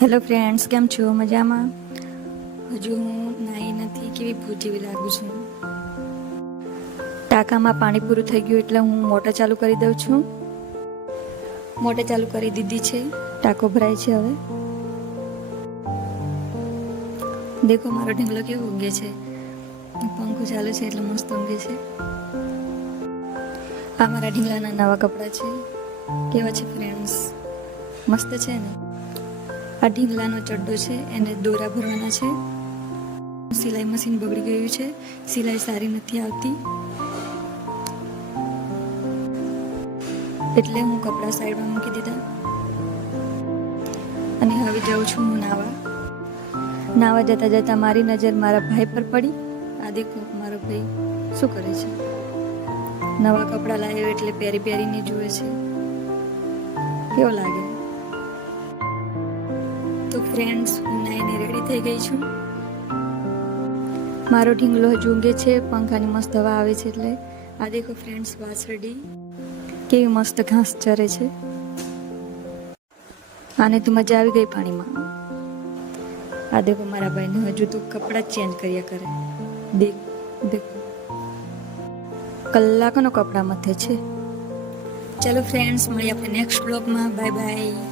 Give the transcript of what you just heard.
Hello friends, કેમ છો? મજામાં? હજુ હું નાહી નથી, કેવી ભૂત જેવી લાગુ છું. ટાંકામાં પાણી પૂરું થઈ ગયું એટલે હું મોટર ચાલુ કરી દઉં છું. મોટર ચાલુ કરી દીધી છે, ટાંકો ભરાય છે. હવે દેખો મારો ઢીંગલો કેવો ઊંઘે છે. પંખો ચાલુ છે એટલે મસ્ત ઊંઘે છે. આ મારા ઢીંગલાના નવા કપડાં છે. કેવા છે ફ્રેન્ડ્સ? મસ્ત છે ને? આ ઢીંગલાનો ચડ્ડો છે, એને દોરા ભરવાના છે. સિલાઈ મશીન બગડી ગયું છે, સિલાઈ સારી નથી આવતી એટલે હું કપડાં સાઈડમાં મૂકી દીધા અને હવે જાઉં છું હું નાવા જતા જતા મારી નજર મારા ભાઈ પર પડી. આ દેખો મારો ભાઈ શું કરે છે. નવા કપડાં લાવ્યો એટલે પહેરી પહેરીને જુએ છે. કેવો લાગે? તો ફ્રેન્ડ્સ, હું નાઈને રેડી થઈ ગઈ છું. મારો ઢીંગલો હજુ ઊંઘે છે, પંખાની મસ્ત હવા આવે છે એટલે. આ દેખો ફ્રેન્ડ્સ, વાછરડી કેવી મસ્ત ઘાસ ચરે છે. આને તો મજા આવી ગઈ પાણીમાં. આ દેખો મારા ભાઈને હજુ તો કપડાં જ ચેન્જ કર્યા કરે. દેખો કલાકોનો કપડાં મથે છે. ચલો ફ્રેન્ડ્સ, મળીએ આપણે નેક્સ્ટ બ્લોગમાં. Bye bye.